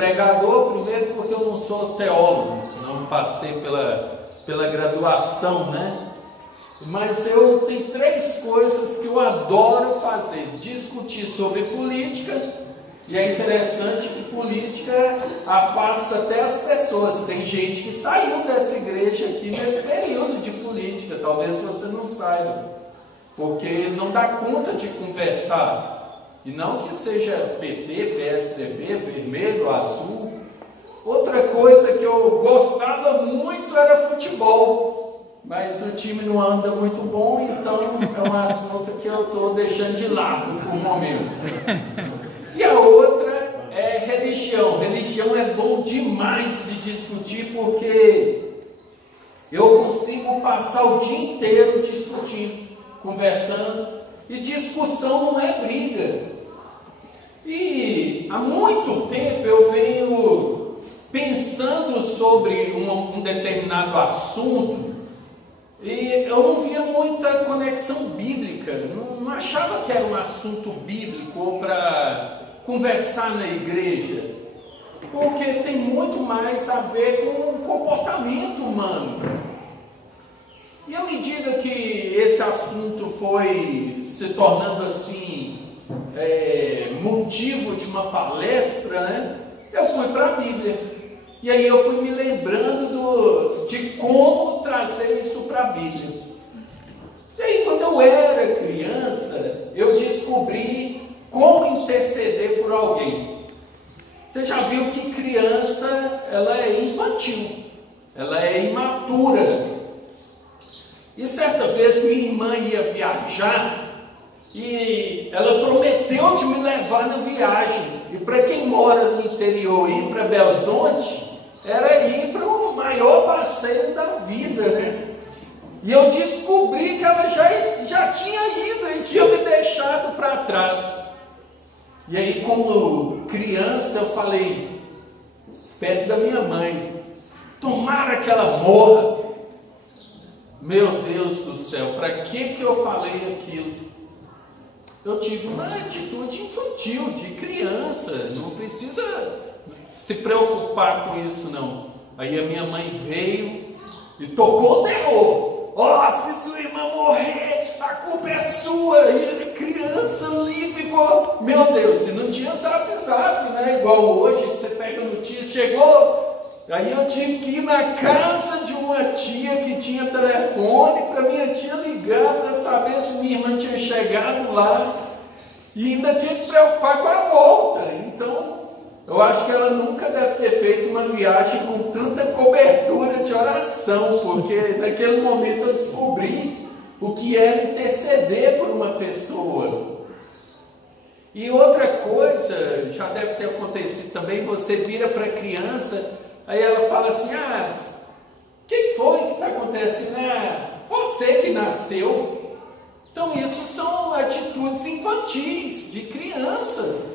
pregador, primeiro porque eu não sou teólogo, não passei pela graduação, né? Mas eu tenho 3 coisas que eu adoro fazer: discutir sobre política. E é interessante que política afasta até as pessoas. Tem gente que saiu dessa igreja aqui nesse período de política, talvez você não saiba, porque não dá conta de conversar. E não que seja PT, PSDB, vermelho, azul. Outra coisa que eu gostava muito era futebol, mas o time não anda muito bom, então é um assunto que eu estou deixando de lado por um momento. E a outra é religião. Religião é bom demais de discutir, porque eu consigo passar o dia inteiro discutindo, conversando, e discussão não é briga. E há muito tempo eu venho pensando sobre um determinado assunto, e eu não via muita conexão bíblica, não achava que era um assunto bíblico ou para conversar na igreja, porque tem muito mais a ver com o comportamento humano. E à medida que esse assunto foi se tornando assim, motivo de uma palestra, né, eu fui para a Bíblia. E aí eu fui me lembrando de como trazer isso para a Bíblia. E aí, quando eu era criança, eu descobri como interceder por alguém. Você já viu que criança, ela é infantil, ela é imatura. E certa vez minha irmã ia viajar e ela prometeu de me levar na viagem. E para quem mora no interior, ir para Belo Horizonte era ir para o maior passeio da vida, né? E eu descobri que ela já tinha ido e tinha me deixado para trás. E aí, como criança, eu falei, perto da minha mãe, tomara que ela morra. Meu Deus do céu, para que eu falei aquilo? Eu tive uma atitude infantil, de criança, não precisa se preocupar com isso não. Aí a minha mãe veio e tocou o terror. Se sua irmã morrer, a culpa é sua. E a criança ali ficou, meu Deus, e não tinha zap, né? Igual hoje, você pega notícia, chegou. Aí eu tive que ir na casa de uma tia que tinha telefone para minha tia ligar para saber se minha irmã tinha chegado lá. E ainda tinha que preocupar com a volta. Então, eu acho que ela nunca deve ter feito uma viagem com tanta cobertura de oração, porque naquele momento eu descobri o que era interceder por uma pessoa. E outra coisa, já deve ter acontecido também, você vira para a criança, aí ela fala assim, o que foi que está acontecendo? Você que nasceu. Então isso são atitudes infantis, de criança.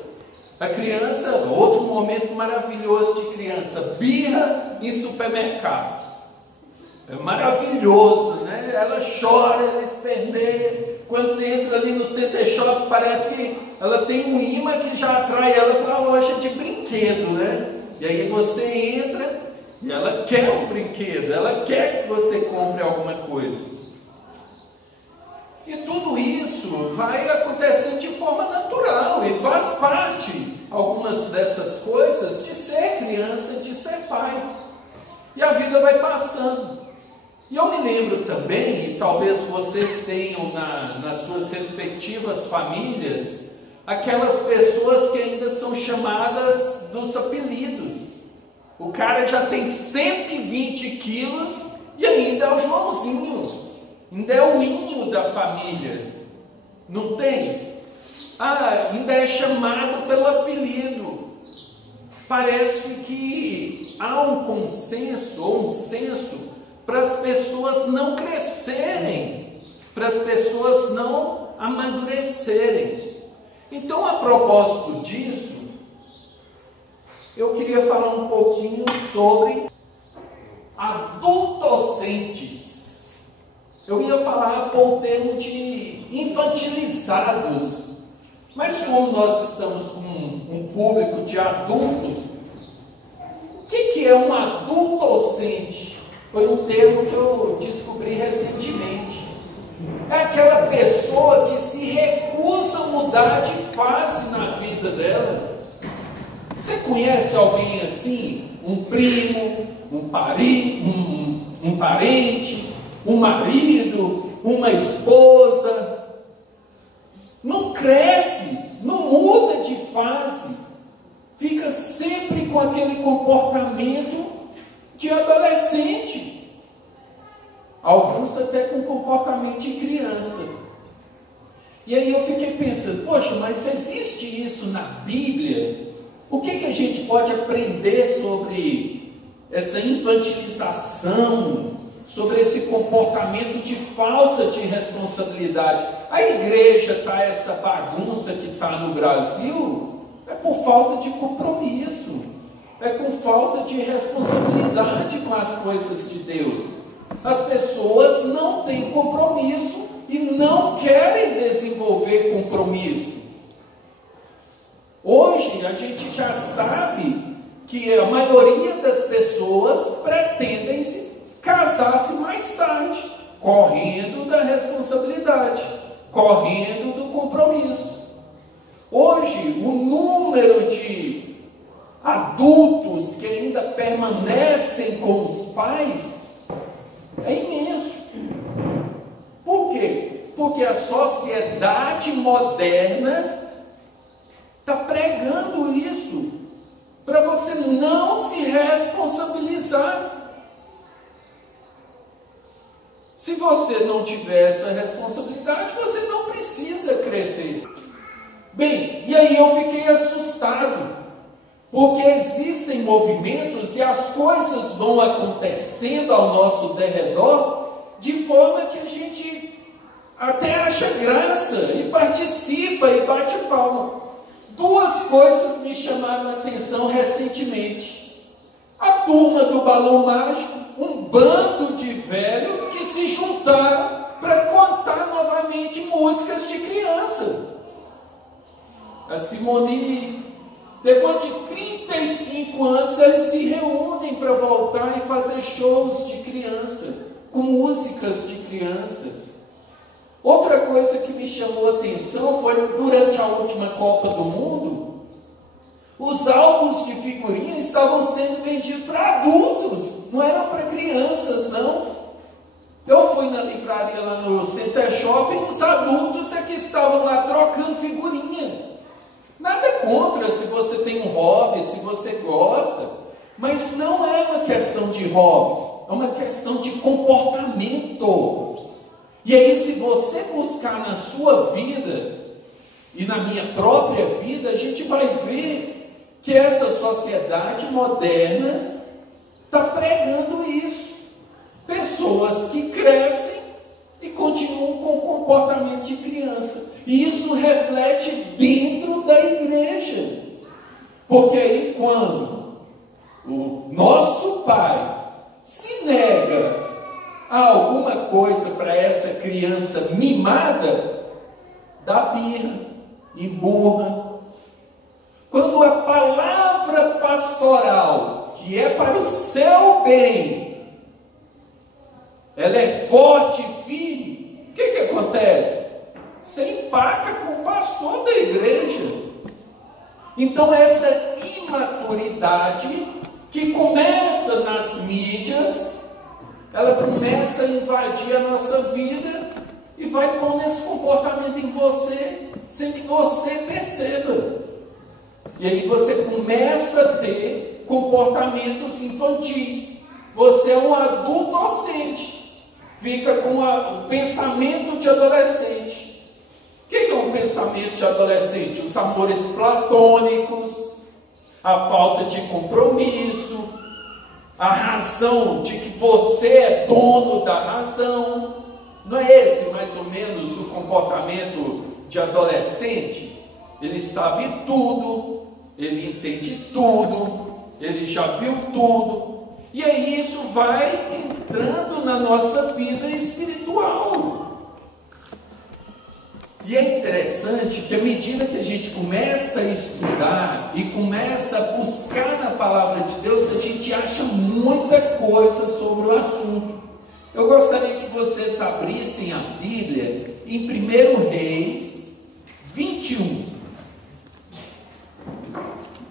A criança, outro momento maravilhoso de criança, birra em supermercado. É maravilhoso, né? Ela chora, ela esperneia. Quando você entra ali no Center Shop, parece que ela tem um imã que já atrai ela para a loja de brinquedo, né? E aí você entra e ela quer um brinquedo, ela quer que você compre alguma coisa. E tudo isso vai acontecendo de forma natural e faz parte, algumas dessas coisas, de ser criança, de ser pai. E a vida vai passando. E eu me lembro também, e talvez vocês tenham nas suas respectivas famílias, aquelas pessoas que ainda são chamadas dos apelidos. O cara já tem 120 quilos e ainda é o Joãozinho. Ainda é o ninho da família, não tem? Ainda é chamado pelo apelido. Parece que há um consenso ou um senso para as pessoas não crescerem, para as pessoas não amadurecerem. Então, a propósito disso, eu queria falar um pouquinho sobre adolescentes. Eu ia falar por termo de infantilizados, mas como nós estamos com um público de adultos, que é um adultocente? Foi um termo que eu descobri recentemente. É aquela pessoa que se recusa a mudar de fase na vida dela. Você conhece alguém assim? Um primo, um parente, um marido, uma esposa. Não cresce, não muda de fase. Fica sempre com aquele comportamento de adolescente. Alguns até com comportamento de criança. E aí eu fiquei pensando, poxa, mas existe isso na Bíblia? O que a gente pode aprender sobre essa infantilização, sobre esse comportamento de falta de responsabilidade? A igreja está essa bagunça que está no Brasil, é por falta de compromisso, é por falta de responsabilidade com as coisas de Deus. As pessoas não têm compromisso e não querem desenvolver compromisso. Hoje a gente já sabe que a maioria das pessoas pretendem se casar-se mais tarde, correndo da responsabilidade, correndo do compromisso. Hoje o número de adultos que ainda permanecem com os pais é imenso. Por quê? Porque a sociedade moderna está pregando isso, para você não se responsabilizar. Se você não tiver essa responsabilidade, você não precisa crescer. Bem, e aí eu fiquei assustado, porque existem movimentos e as coisas vão acontecendo ao nosso derredor, de forma que a gente até acha graça, e participa, e bate palma. Duas coisas me chamaram a atenção recentemente. A turma do Balão Mágico, um bando de velhos que se juntaram para cantar novamente músicas de criança. A Simone, depois de 35 anos, eles se reúnem para voltar e fazer shows de criança, com músicas de criança. Outra coisa que me chamou a atenção foi, durante a última Copa do Mundo, os álbuns de figurinha estavam sendo vendidos para adultos, não eram para crianças, não. Eu fui na livraria lá no Center Shopping, os adultos é que estavam lá trocando figurinha. Nada contra se você tem um hobby, se você gosta, mas não é uma questão de hobby, é uma questão de comportamento. E aí, se você buscar na sua vida e na minha própria vida, a gente vai ver que essa sociedade moderna está pregando isso. Pessoas que crescem e continuam com o comportamento de criança. E isso reflete dentro da igreja. Porque aí, quando o nosso pai se nega a alguma coisa para essa criança mimada, dá birra, emburra. Quando a palavra pastoral, que é para o seu bem, ela é forte e firme, o que acontece? Você empaca com o pastor da igreja. Então essa imaturidade que começa nas mídias, ela começa a invadir a nossa vida e vai pondo esse comportamento em você, sem que você perceba. E aí você começa a ter comportamentos infantis. Você é um adulto docente, fica com o pensamento de adolescente. O que é um pensamento de adolescente? Os amores platônicos, a falta de compromisso, a razão de que você é dono da razão. Não é esse mais ou menos o comportamento de adolescente? Ele sabe tudo, ele entende tudo, ele já viu tudo, e aí isso vai entrando na nossa vida espiritual. E é interessante que à medida que a gente começa a estudar e começa a buscar na palavra de Deus, a gente acha muita coisa sobre o assunto. Eu gostaria que vocês abrissem a Bíblia em 1 Reis 21.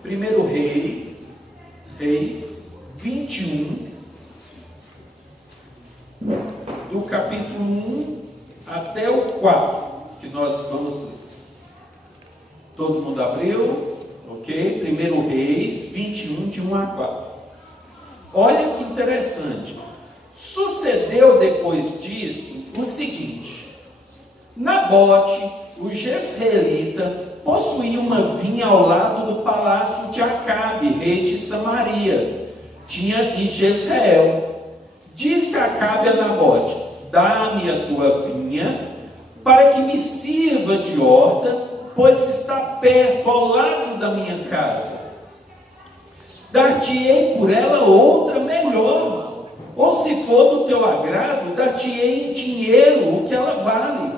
1 Reis 21, do capítulo 1 até o 4, que nós vamos ler. Todo mundo abriu? Ok? 1 Reis 21, de 1 a 4. Olha que interessante. Sucedeu depois disto o seguinte: Nabote, o jezreelita, possuía uma vinha ao lado do palácio de Acabe, rei de Samaria. Tinha em Jezreel. Disse Acabe a Nabote: dá-me a tua vinha, para que me sirva de horta, pois está perto, ao lado da minha casa. Dar-te-ei por ela outra melhor, ou se for do teu agrado, dar-te-ei em dinheiro o que ela vale.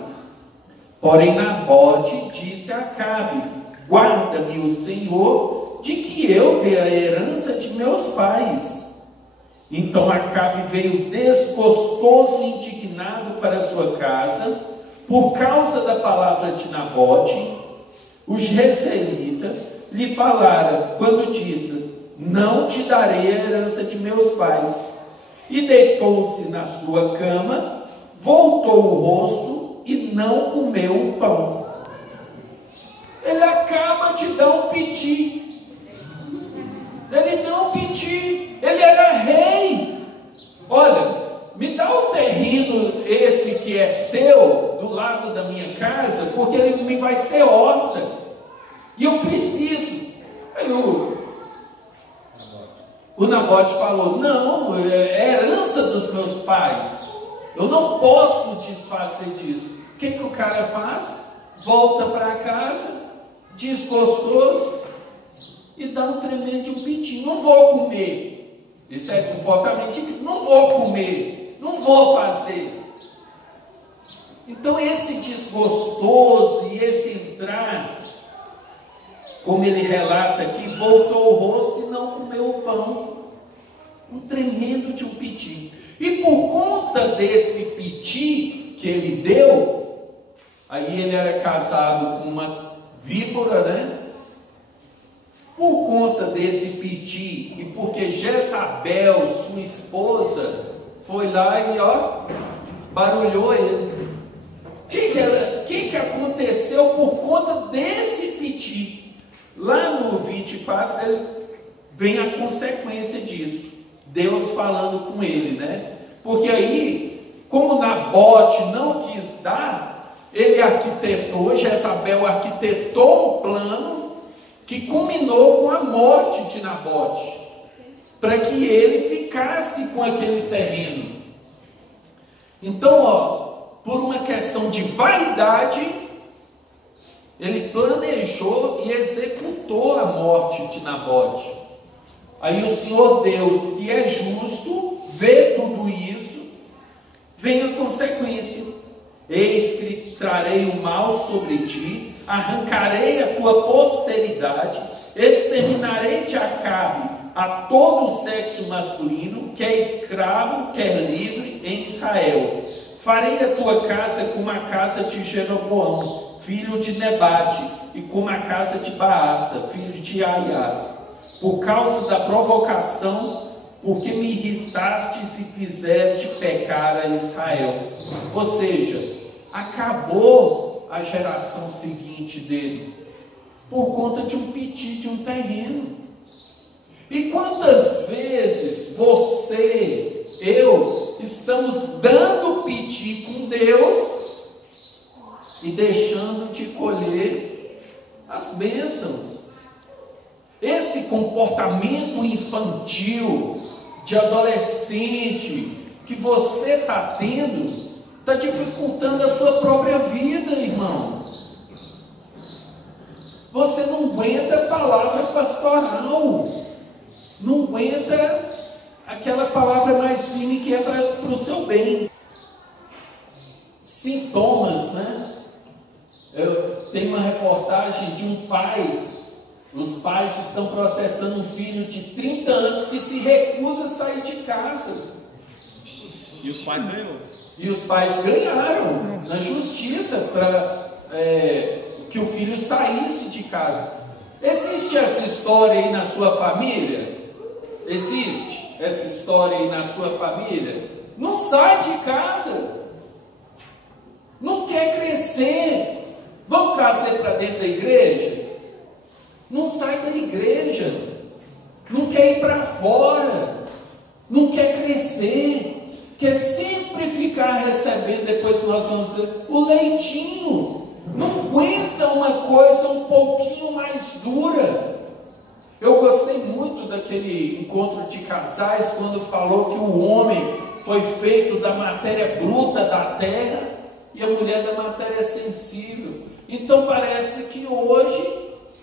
Porém Nabote disse a Acabe: guarda-me o Senhor, de que eu dê a herança de meus pais. Então Acabe veio desgostoso e indignado para sua casa, por causa da palavra de Nabote, o jezreelita, lhe falara, quando disse: não te darei a herança de meus pais. E deitou-se na sua cama, voltou o rosto e não comeu o pão. Ele acaba de dar um piti. Ele deu um piti. Ele era rei. Olha, me dá o terreno esse que é seu, do lado da minha casa, porque ele me vai ser horta. E eu preciso. Aí o Nabote falou: não, é herança dos meus pais. Eu não posso desfazer disso. O que o cara faz? Volta para casa, desgostoso, e dá um tremendo de um pitinho. Não vou comer. Isso é comportamento típico. Não vou comer. Não vou fazer. Então esse desgostoso e esse entrar, como ele relata aqui, voltou o rosto e não comeu o pão. Um tremendo de um piti. E por conta desse piti que ele deu, aí ele era casado com uma víbora, né? Por conta desse piti, e porque Jezabel, sua esposa, foi lá e barulhou ele. O que aconteceu por conta desse piti? Lá no 24, vem a consequência disso. Deus falando com ele, né? Porque aí, como Nabote não quis dar, ele arquitetou, Jezabel arquitetou um plano que culminou com a morte de Nabote, para que ele ficasse com aquele terreno. Então, por uma questão de vaidade, ele planejou e executou a morte de Nabote. Aí o Senhor Deus, que é justo, vê tudo isso, vem a consequência. Eis que trarei o mal sobre ti, arrancarei a tua posteridade, exterminarei de Acabe a todo o sexo masculino, quer escravo, quer livre, em Israel. Farei a tua casa como a casa de Jeroboão, filho de Nebate, e como a casa de Baasa, filho de Aias. Por causa da provocação, porque me irritastes e fizeste pecar a Israel. Ou seja, acabou a geração seguinte dele, por conta de um piti, de um terreno. E quantas vezes você, eu, estamos dando piti com Deus e deixando de colher as bênçãos? Esse comportamento infantil, de adolescente, que você está tendo, está dificultando a sua própria vida, irmão. Você não aguenta a palavra pastoral, não aguenta aquela palavra mais firme que é para o seu bem. Sintomas, né? Tem uma reportagem de um pai. Os pais estão processando um filho de 30 anos que se recusa a sair de casa. E os pais ganharam. E os pais ganharam na justiça para que o filho saísse de casa. Existe essa história aí na sua família? Existe essa história aí na sua família? Não sai de casa. Não quer crescer. Vamos trazer para dentro da igreja? Não sai da igreja. Não quer ir para fora. Não quer crescer. Quer sempre ficar recebendo, depois nós vamos dizer, o leitinho. Não aguenta uma coisa um pouquinho mais dura. Eu gostei muito daquele encontro de casais, quando falou que o homem foi feito da matéria bruta da terra e a mulher da matéria sensível. Então parece que hoje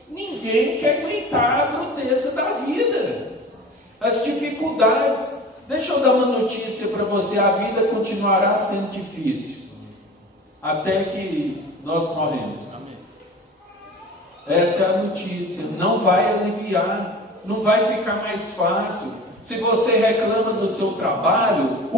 ninguém quer aguentar a bruteza da vida, as dificuldades. Deixa eu dar uma notícia para você: a vida continuará sendo difícil até que nós morremos. Essa é a notícia. Não vai aliviar, não vai ficar mais fácil. Se você reclama do seu trabalho,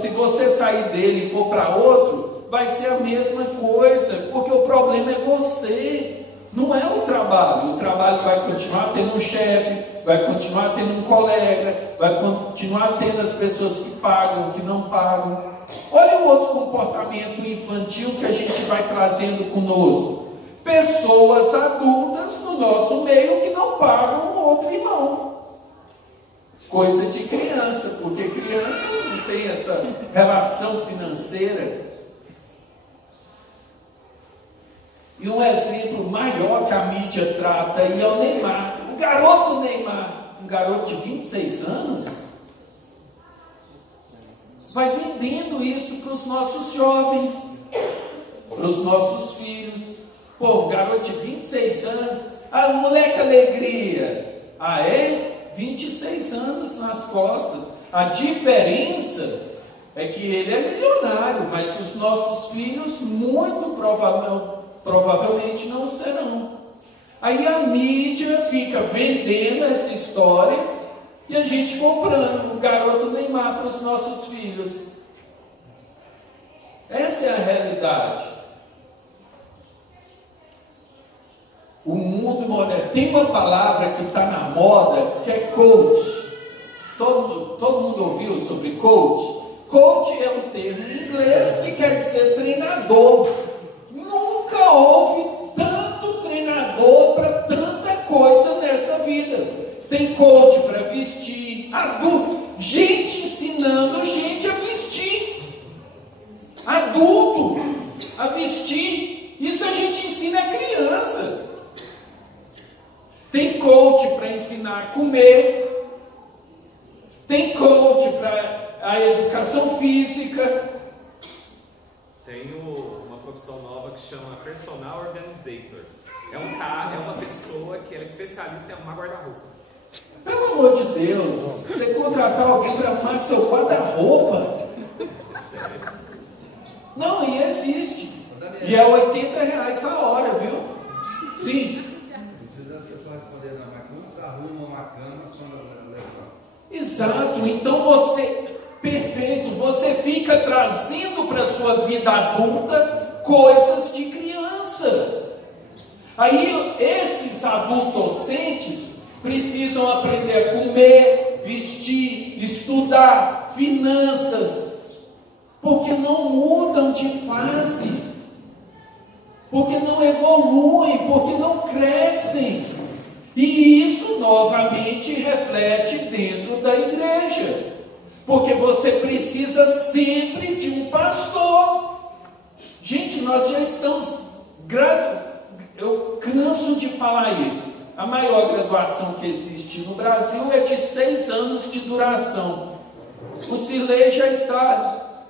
se você sair dele e for para outro, vai ser a mesma coisa, porque o problema é você, não é o trabalho. O trabalho vai continuar tendo um chefe, vai continuar tendo um colega, vai continuar tendo as pessoas que pagam, que não pagam. Olha o outro comportamento infantil que a gente vai trazendo conosco. Pessoas adultas no nosso meio que não pagam o outro irmão. Coisa de criança, porque criança não tem essa relação financeira. E um exemplo maior que a mídia trata aí é o Neymar. O garoto Neymar, um garoto de 26 anos, vai vendendo isso para os nossos jovens, para os nossos filhos. Pô, um garoto de 26 anos, moleque alegria. Ah, é? 26 anos nas costas. A diferença é que ele é milionário, mas os nossos filhos muito provavelmente não serão. Aí a mídia fica vendendo essa história e a gente comprando o garoto Neymar para os nossos filhos. Essa é a realidade. O mundo moderno. Tem uma palavra que está na moda que é coach. Todo mundo ouviu sobre coach? Coach é um termo em inglês que quer dizer treinador. Nunca houve tanto treinador para tanta coisa nessa vida. Tem coach para vestir, adulto, gente ensinando gente a vestir, adulto a vestir. Isso a gente ensina a criança. Tem coach para ensinar a comer, tem coach para a educação física. Tenho uma profissão nova que chama Personal Organizator. É uma pessoa que é especialista em arrumar guarda-roupa. Pelo amor de Deus, você contratar alguém para arrumar seu guarda-roupa? Sério? Não, e existe. E é R$80 a hora, viu? Sim. Exato, então perfeito, você fica trazendo para a sua vida adulta coisas de criança. Aí esses adultocentes precisam aprender a comer, vestir, estudar, finanças, porque não mudam de fase, porque não evoluem, porque não crescem. E isso novamente reflete dentro da igreja, porque você precisa sempre de um pastor. Gente, nós já estamos, eu canso de falar isso, a maior graduação que existe no Brasil é de 6 anos de duração. O Cirlei já está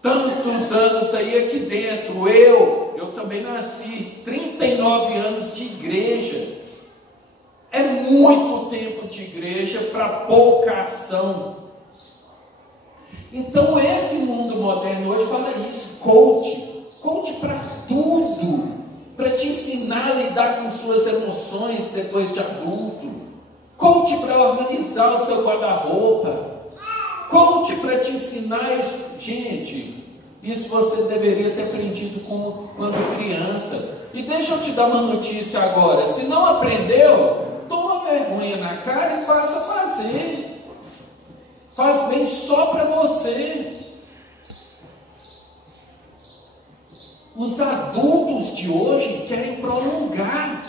tantos anos aí aqui dentro, eu também nasci, 39 anos de igreja. É muito tempo de igreja para pouca ação. Então esse mundo moderno hoje fala isso, coach para tudo, para suas emoções depois de adulto, coach para organizar o seu guarda-roupa, coach para te ensinar isso. Gente, isso você deveria ter aprendido quando criança. E deixa eu te dar uma notícia agora: se não aprendeu, toma vergonha na cara e passa a fazer. Faz bem só para você. Os adultos de hoje querem prolongar,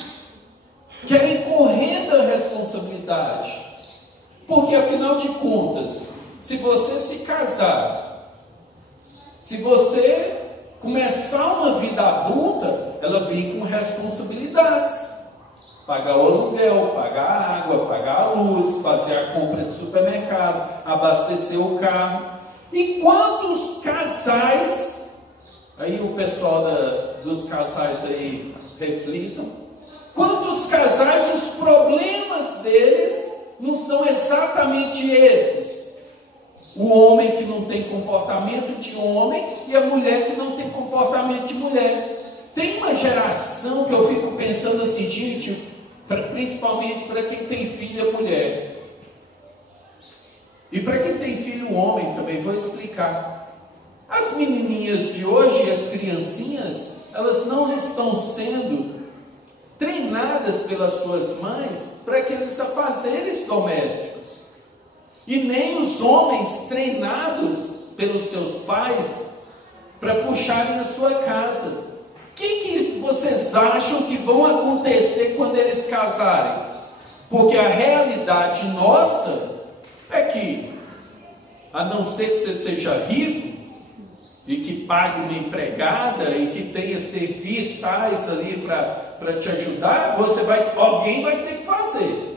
querem correr da responsabilidade, porque afinal de contas, se você se casar, se você começar uma vida adulta, ela vem com responsabilidades: pagar o aluguel, pagar a água, pagar a luz, fazer a compra de supermercado, abastecer o carro. E quantos casais, aí o pessoal dos casais aí reflitam, quantos casais os problemas deles não são exatamente esses? O homem que não tem comportamento de homem e a mulher que não tem comportamento de mulher. Tem uma geração que eu fico pensando assim, gente, principalmente para quem tem filha mulher, e para quem tem filho homem também, vou explicar. As menininhas de hoje, as criancinhas, elas não estão sendo treinadas pelas suas mães para aqueles afazeres domésticos. E nem os homens treinados pelos seus pais para puxarem a sua casa. O que vocês acham que vão acontecer quando eles casarem? Porque a realidade nossa é que, a não ser que você seja rico e que pague uma empregada e que tenha serviçais ali para te ajudar, alguém vai ter que fazer.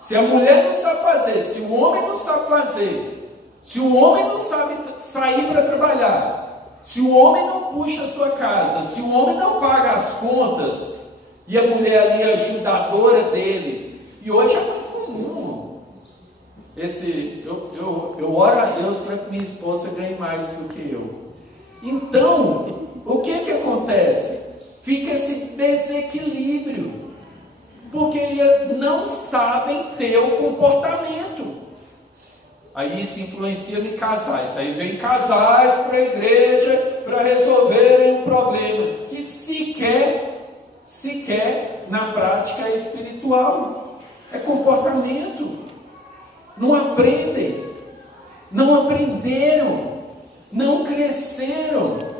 Se a mulher não sabe fazer, se o homem não sabe fazer, se o homem não sabe sair para trabalhar, se o homem não puxa a sua casa, se o homem não paga as contas, e a mulher ali é ajudadora dele, e hoje é muito comum. Eu oro a Deus para que minha esposa ganhe mais do que eu. Então, o que acontece? Fica esse desequilíbrio, porque não sabem ter o comportamento. Aí isso influencia em casais. Aí vem casais para a igreja para resolverem um problema que sequer na prática é espiritual, é comportamento. Não aprendem, não aprenderam, não cresceram.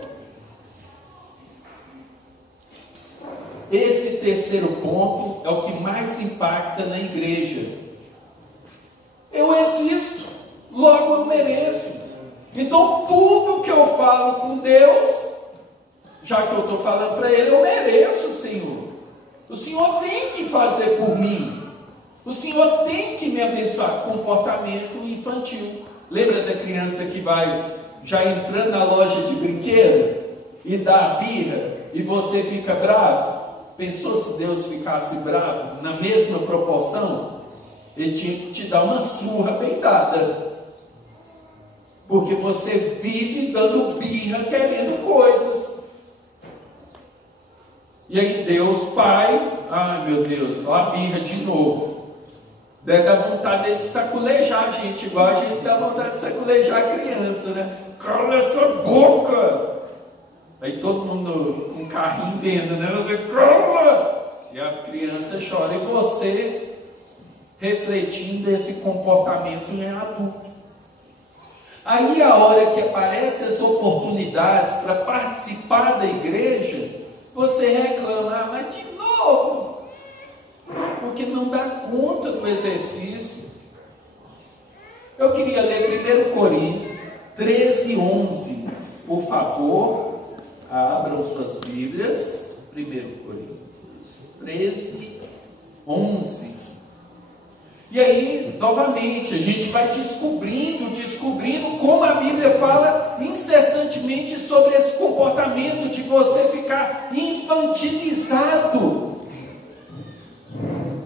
Esse terceiro ponto é o que mais impacta na igreja. Eu existo, logo eu mereço. Então tudo que eu falo com Deus, já que eu estou falando para Ele, eu mereço, Senhor. O Senhor tem que fazer por mim. O Senhor tem que me abençoar. Comportamento infantil. Lembra da criança que vai já entrando na loja de brinquedo e dá a birra e você fica bravo? Pensou se Deus ficasse bravo na mesma proporção? Ele tinha que te dar uma surra bem dada, porque você vive dando birra, querendo coisas. E aí Deus Pai, ai meu Deus, ó a birra de novo. Deve dar vontade de saculejar a gente, igual a gente dá vontade de saculejar a criança, né? Cala essa boca! Aí todo mundo com carrinho vendo, né? Cala! E a criança chora. E você refletindo esse comportamento em adulto. Aí a hora que aparecem as oportunidades para participar da igreja, você reclama, mas de novo, porque não dá conta do exercício. Eu queria ler 1 Coríntios 13:11, por favor, abram suas Bíblias, 1 Coríntios 13:11. E aí, novamente, a gente vai descobrindo como a Bíblia fala incessantemente sobre esse comportamento de você ficar infantilizado.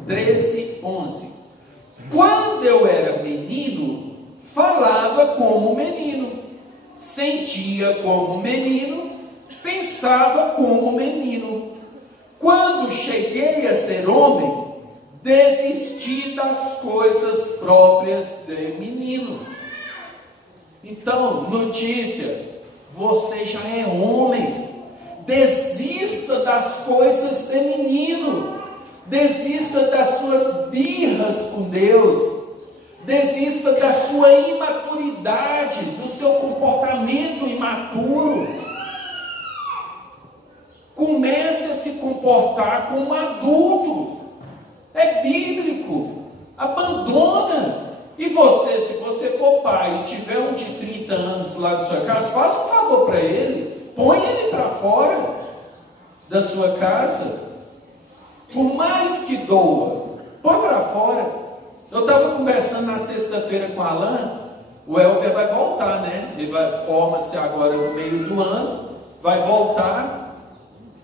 13:11. Quando eu era menino, falava como menino, sentia como menino, pensava como menino. quando cheguei a ser homem, desisti das coisas próprias de menino. Então, notícia, você já é homem. Desista das coisas de menino. Desista das suas birras com Deus. Desista da sua imaturidade, do seu comportamento imaturo. Comece a se comportar como um adulto. É bíblico. Abandona. E você, se você for pai e tiver um de 30 anos lá da sua casa, faça um favor para ele. Põe ele para fora da sua casa. Por mais que doa, põe para fora. Eu estava conversando na sexta-feira com o Alan. O Elber vai voltar, né? Ele forma-se agora no meio do ano. Vai voltar.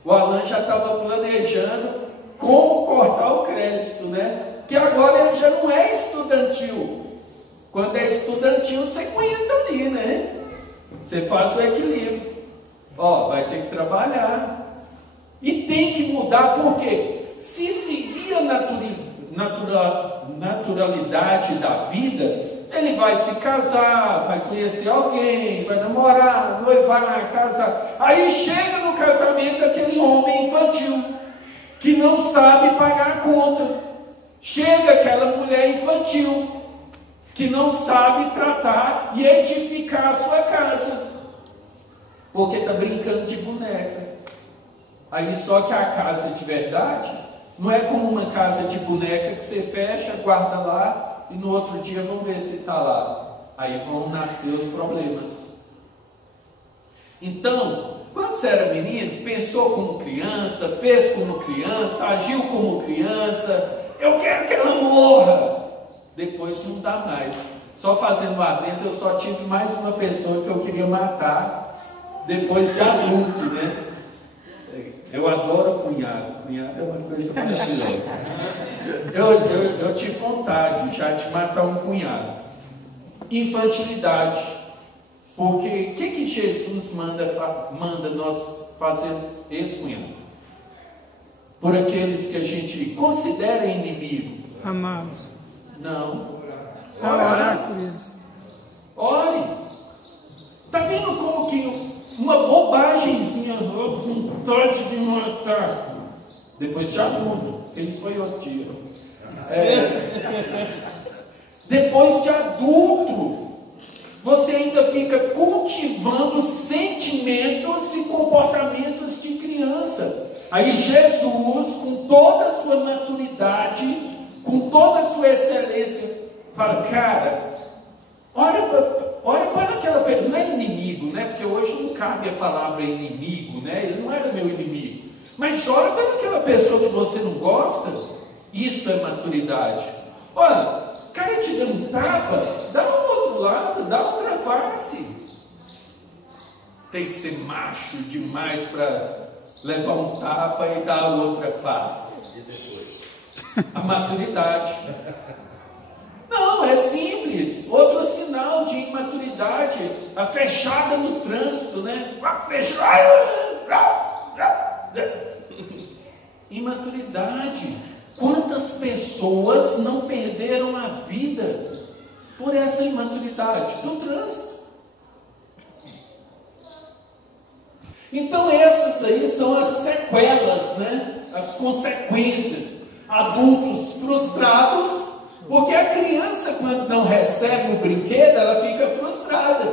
O Alan já estava planejando como cortar o crédito, né? Que agora ele já não é estudantil. Quando é estudantil, você aguenta ali, né? Você faz o equilíbrio. Ó, vai ter que trabalhar. E tem que mudar, porque se seguir a naturalidade da vida, ele vai se casar, vai conhecer alguém, vai namorar, noivar, casar. Aí chega no casamento aquele homem infantil, que não sabe pagar a conta. Chega aquela mulher infantil, que não sabe tratar e edificar a sua casa, porque está brincando de boneca. Aí só que a casa de verdade não é como uma casa de boneca que você fecha, guarda lá e no outro dia vamos ver se está lá. Aí vão nascer os problemas. Então, quando você era menino, pensou como criança, fez como criança, agiu como criança. Eu quero que ela morra. Depois não dá mais. Só fazendo adentro, eu só tive mais uma pessoa que eu queria matar depois de adulto, né? Eu adoro cunhado. Cunhado é uma coisa maravilhosa. Eu tive vontade já de matar um cunhado. Infantilidade. Porque o que Jesus manda nós fazer esse cunhado? Por aqueles que a gente considera inimigo. Amá-los. Não. Orar por eles. Ore. Está vendo como que uma bobagemzinha, vontade de matar. Depois já muda. Isso foi outro dia. Depois de adulto, você ainda fica cultivando sentimentos e comportamentos de criança. Aí Jesus, com toda a sua maturidade, com toda a sua excelência, fala, cara, olha para aquela pessoa, não é inimigo, né? Porque hoje não cabe a palavra inimigo, né? Ele não era meu inimigo. Mas olha para aquela pessoa que você não gosta, isso é maturidade. Olha, o cara te dá um tapa, dá um outro lado, dá outra face. Tem que ser macho demais para levar um tapa e dar a outra face. E depois? A maturidade. Não, é simples. Outro sinal de imaturidade, a fechada no trânsito, né? Imaturidade. Quantas pessoas não perderam a vida por essa imaturidade do trânsito? Então essas aí são as sequelas, né? As consequências. Adultos frustrados, porque a criança, quando não recebe o brinquedo, ela fica frustrada.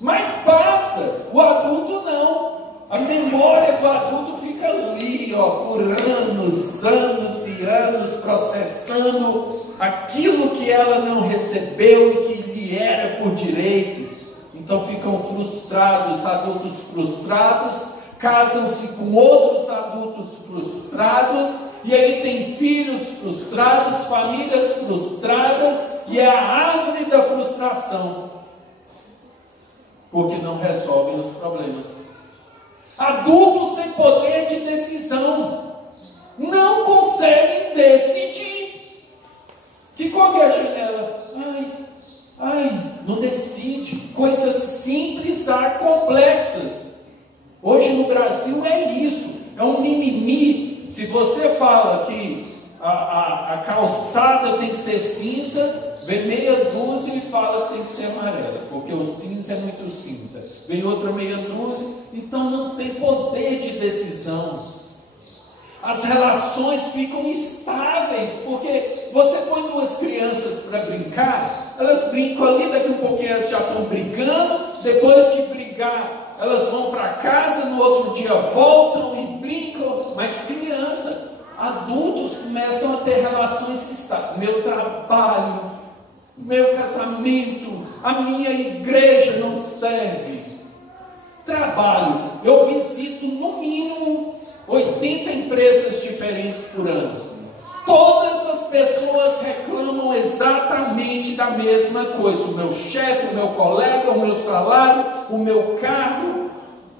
Mas passa, o adulto não. A memória do adulto fica ali, ó, por anos, anos e anos, processando aquilo que ela não recebeu e que lhe era por direito. Então ficam frustrados, adultos frustrados, casam-se com outros adultos frustrados, e aí tem filhos frustrados, famílias frustradas, e é a árvore da frustração, porque não resolvem os problemas. Adultos sem poder de decisão, não conseguem decidir. Que qual que é a janela? Não decide. Coisas simples a complexas. Hoje no Brasil é isso. É um mimimi se você fala que a calçada tem que ser cinza, vem meia dúzia e fala que tem que ser amarela, porque o cinza é muito cinza. Vem outra meia dúzia, então não tem poder de decisão. As relações ficam estáveis, porque você põe duas crianças para brincar, elas brincam ali, daqui um pouquinho elas já estão brigando, depois de brigar, elas vão para casa, no outro dia voltam e brincam, mas criança, adultos começam a ter relações estáveis. Meu trabalho, meu casamento, a minha igreja não serve. Trabalho, eu visito no mínimo 80 empresas diferentes por ano. Todas as pessoas reclamam exatamente da mesma coisa. O meu chefe, o meu colega, o meu salário, o meu cargo.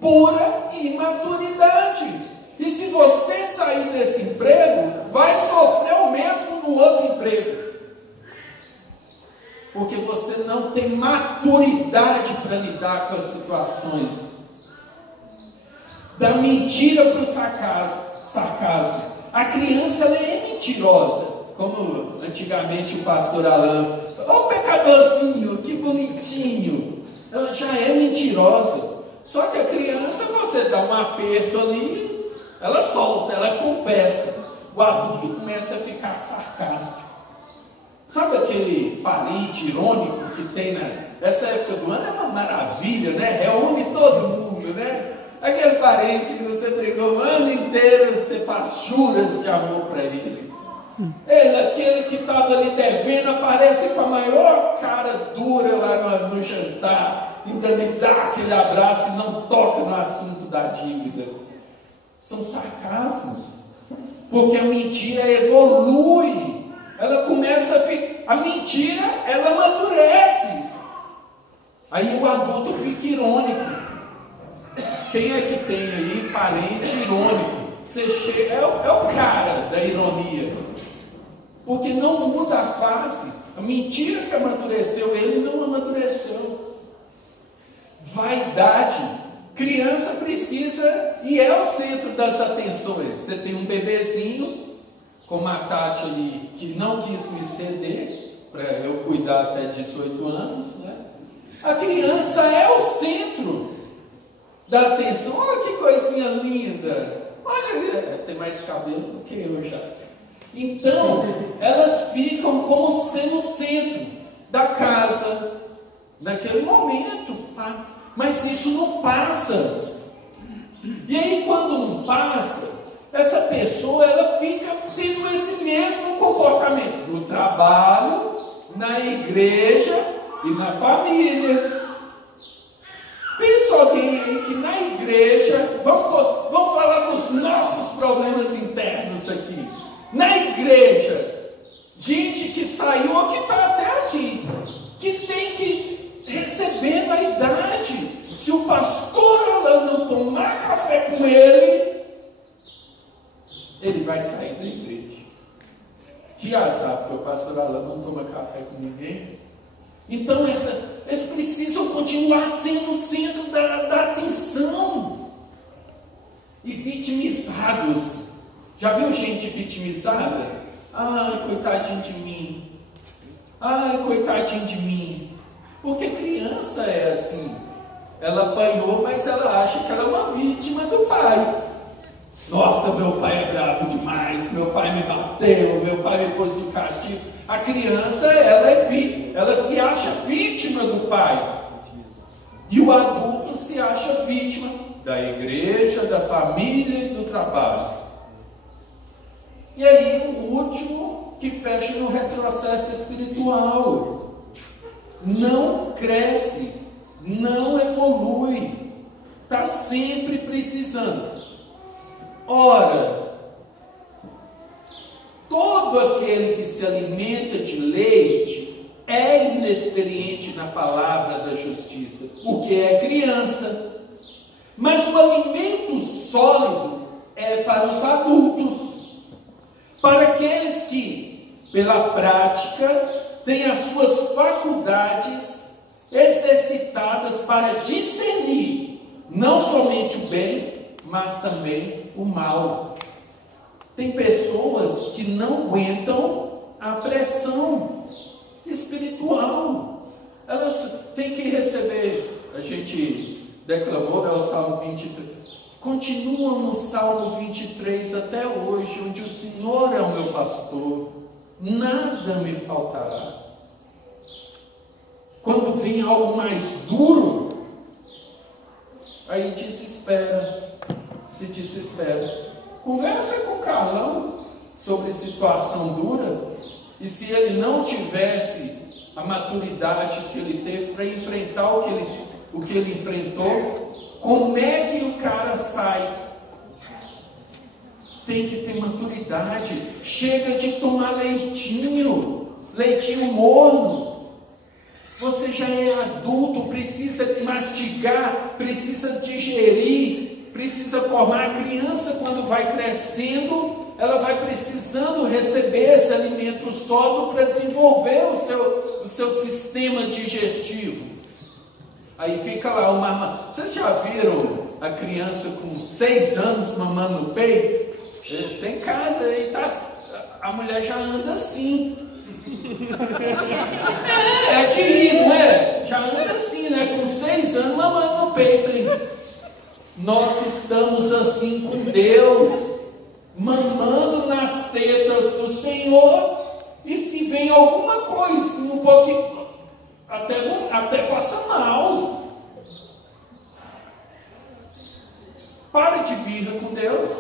Pura imaturidade. E se você sair desse emprego, vai sofrer o mesmo no outro emprego. Porque você não tem maturidade para lidar com as situações. Da mentira para o sarcasmo. A criança, ela é mentirosa, como antigamente o pastor Alain, ó, pecadorzinho, que bonitinho. Ela já é mentirosa. Só que a criança, você dá um aperto ali, ela solta, ela confessa. O adulto começa a ficar sarcástico. Sabe aquele parente irônico que tem nessa época do ano? É uma maravilha, né? Reúne todo mundo, né? Aquele parente que você brigou o ano inteiro, você faz juras de amor para ele. Ele, aquele que estava ali devendo, aparece com a maior cara dura lá no jantar, ainda lhe dá aquele abraço e não toca no assunto da dívida. São sarcasmos, porque a mentira evolui, ela começa a ficar, a mentira, ela amadurece, aí o adulto fica irônico. Quem é que tem aí parente irônico? Você chega, é o cara da ironia, porque não muda a fase. A mentira que amadureceu, ele não amadureceu. Vaidade. Criança precisa, e é o centro das atenções. Você tem um bebezinho, como a Tati ali, que não quis me ceder, para eu cuidar até 18 anos, né? A criança é o centro da atenção. Olha que coisinha linda, olha, tem mais cabelo do que eu já. Então, elas ficam como sendo o centro da casa, naquele momento, mas isso não passa. E aí, quando não passa, essa pessoa, ela fica tendo esse mesmo comportamento, no trabalho, na igreja e na família. Pensa alguém aí que na igreja, vamos falar dos nossos problemas internos aqui. Na igreja, gente que saiu ou que está até aqui, que tem que receber vaidade. Se o pastor Alain não tomar café com ele vai sair da igreja. Que azar, porque o pastor Alain não toma café com ninguém. Então, eles precisam continuar sendo o centro da atenção. E vitimizados. Já viu gente vitimizada? Ai, coitadinho de mim. Ai, coitadinho de mim. Porque criança é assim. Ela apanhou, mas ela acha que ela é uma vítima do pai. Nossa, meu pai é bravo demais, meu pai me bateu, meu pai me pôs de castigo. A criança, ela se acha vítima do pai. E o adulto se acha vítima da igreja, da família e do trabalho. E aí o último, que fecha no retrocesso espiritual. Não cresce, não evolui, está sempre precisando. Ora, todo aquele que se alimenta de leite é inexperiente na palavra da justiça, porque é criança. Mas o alimento sólido é para os adultos, para aqueles que, pela prática, têm as suas faculdades exercitadas para discernir não somente o bem, mas também o mal. Tem pessoas que não aguentam a pressão espiritual. Elas têm que receber, a gente declamou, né, o Salmo 23, continua no Salmo 23 até hoje, onde o Senhor é o meu pastor, nada me faltará. Quando vem algo mais duro, aí desespera, se desespera. Conversa com o Carlão sobre situação dura, e se ele não tivesse a maturidade que ele teve para enfrentar o que ele enfrentou, como é que o cara sai? Tem que ter maturidade. Chega de tomar leitinho morno. Você já é adulto, precisa mastigar, precisa digerir, precisa formar. A criança, quando vai crescendo, ela vai precisando receber esse alimento sólido para desenvolver o seu sistema digestivo. Aí fica lá o mamãe. Vocês já viram a criança com 6 anos mamando no peito? Tem casa aí, tá? A mulher já anda assim. É de rir, não é? Já anda assim, né? Com 6 anos mamando no peito, hein? Nós estamos assim com Deus, mamando nas tetas do Senhor, e se vem alguma coisa, um pouquinho, até passa mal. Pare de birra com Deus.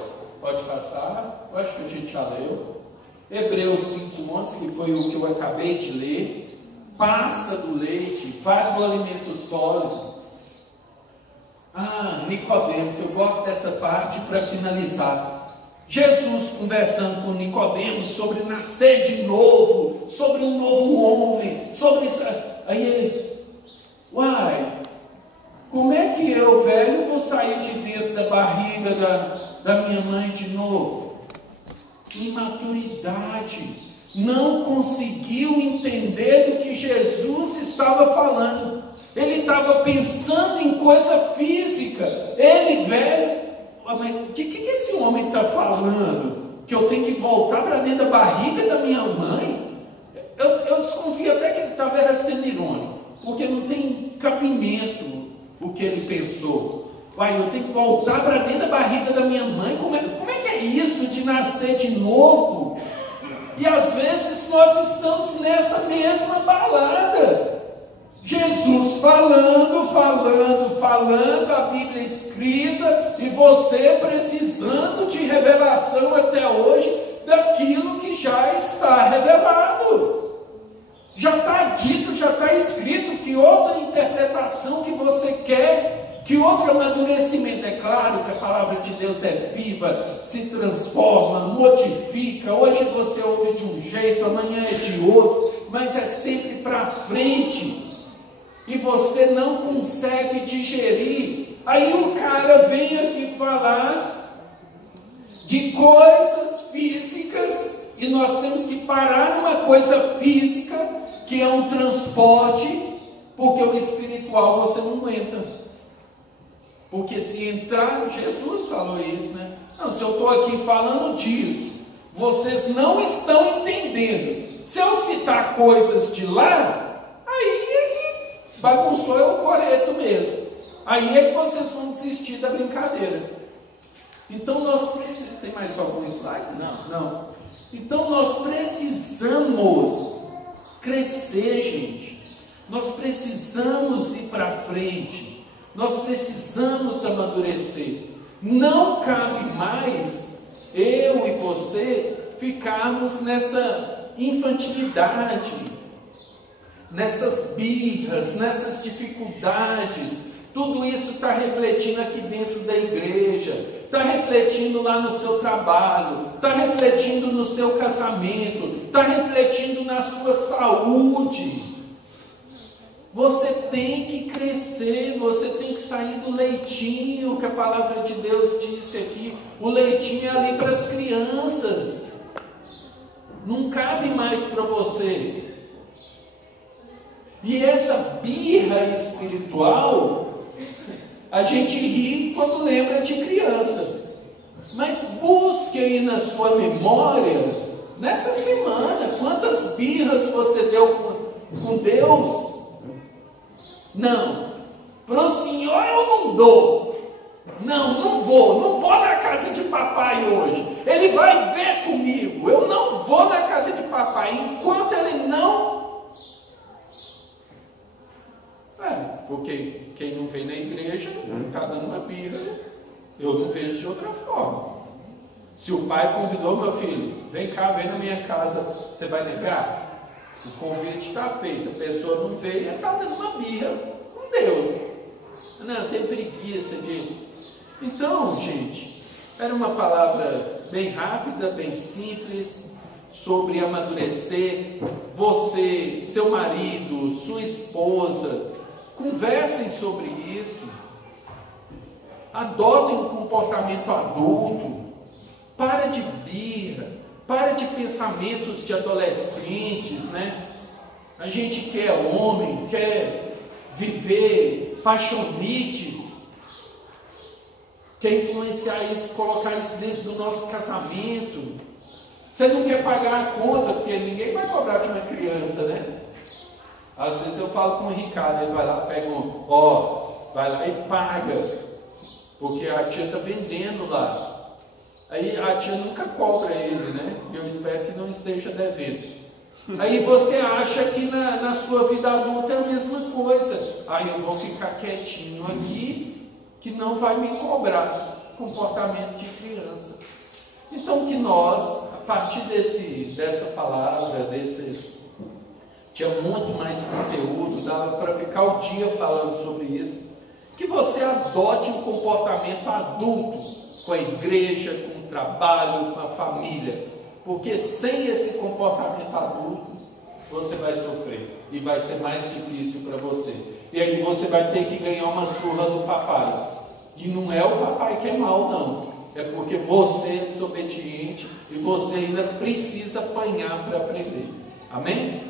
Pode passar, eu acho que a gente já leu. Hebreus 5:11, que foi o que eu acabei de ler. Passa do leite, vai do alimento sólido. Nicodemos, eu gosto dessa parte para finalizar. Jesus conversando com Nicodemos sobre nascer de novo, sobre um novo homem, sobre isso. Aí ele, como é que eu, velho, vou sair de dentro da barriga da minha mãe de novo? Imaturidade. Não conseguiu entender do que Jesus estava falando. Ele estava pensando em coisa física. Ele, velho, mas o que esse homem está falando? Que eu tenho que voltar para dentro da barriga da minha mãe? Eu desconfio até que ele estava sendo irônico, porque não tem cabimento o que ele pensou. Eu tenho que voltar para dentro da barriga da minha mãe? Como é que é isso de nascer de novo? E às vezes nós estamos nessa mesma balada. Jesus falando, a Bíblia escrita, e você precisando de revelação até hoje daquilo que já está revelado. Já está dito, já está escrito. Que outra interpretação que você quer? Que outro amadurecimento? É claro que a palavra de Deus é viva, se transforma, modifica. Hoje você ouve de um jeito, amanhã é de outro, mas é sempre para frente. E você não consegue digerir. Aí o cara vem aqui falar de coisas físicas, e nós temos que parar numa coisa física, que é um transporte, porque o espiritual você não aguenta. Porque se entrar, Jesus falou isso, né? Não, se eu estou aqui falando disso, vocês não estão entendendo. Se eu citar coisas de lá, aí é que bagunçou o coreto mesmo. Aí é que vocês vão desistir da brincadeira. Então nós precisamos... Tem mais algum slide? Não. Então nós precisamos crescer, gente. Nós precisamos ir para frente. Nós precisamos amadurecer. Não cabe mais eu e você ficarmos nessa infantilidade, nessas birras, nessas dificuldades. Tudo isso está refletindo aqui dentro da igreja, está refletindo lá no seu trabalho, está refletindo no seu casamento, está refletindo na sua saúde. Você tem que crescer, você tem que sair do leitinho, que a palavra de Deus disse aqui. O leitinho é ali para as crianças, não cabe mais para você. E essa birra espiritual, a gente ri quando lembra de criança. Mas busque aí na sua memória, nessa semana, quantas birras você deu com Deus? Não, para o Senhor eu não dou. Não vou na casa de papai hoje. Ele vai ver comigo. Eu não vou na casa de papai enquanto ele não... Porque quem não vem na igreja está dando uma birra. Eu não vejo de outra forma. Se o pai convidou meu filho, vem cá, vem na minha casa, você vai negar? O convite está feito, a pessoa não veio e está dando uma birra com Deus. Não, tem preguiça de... Então, gente, era uma palavra bem rápida, bem simples, sobre amadurecer. Você, seu marido, sua esposa, conversem sobre isso. Adotem um comportamento adulto. Para de birra, para de pensamentos de adolescentes, né? A gente quer homem, quer viver paixonites, quer influenciar isso, colocar isso dentro do nosso casamento. Você não quer pagar a conta, porque ninguém vai cobrar de uma criança, né? Às vezes eu falo com o Ricardo, ele vai lá, pega vai lá e paga, porque a tia está vendendo lá. Aí a tia nunca cobra ele, né? Eu espero que não esteja devendo. Aí você acha que na sua vida adulta é a mesma coisa. Aí eu vou ficar quietinho aqui, que não vai me cobrar. Comportamento de criança. Então que nós, a partir dessa palavra, tinha muito mais conteúdo, dava para ficar o dia falando sobre isso, que você adote um comportamento adulto com a igreja, com o trabalho, com a família, porque sem esse comportamento adulto, você vai sofrer, e vai ser mais difícil para você, e aí você vai ter que ganhar uma surra do papai, e não é o papai que é mau não, é porque você é desobediente, e você ainda precisa apanhar para aprender, amém?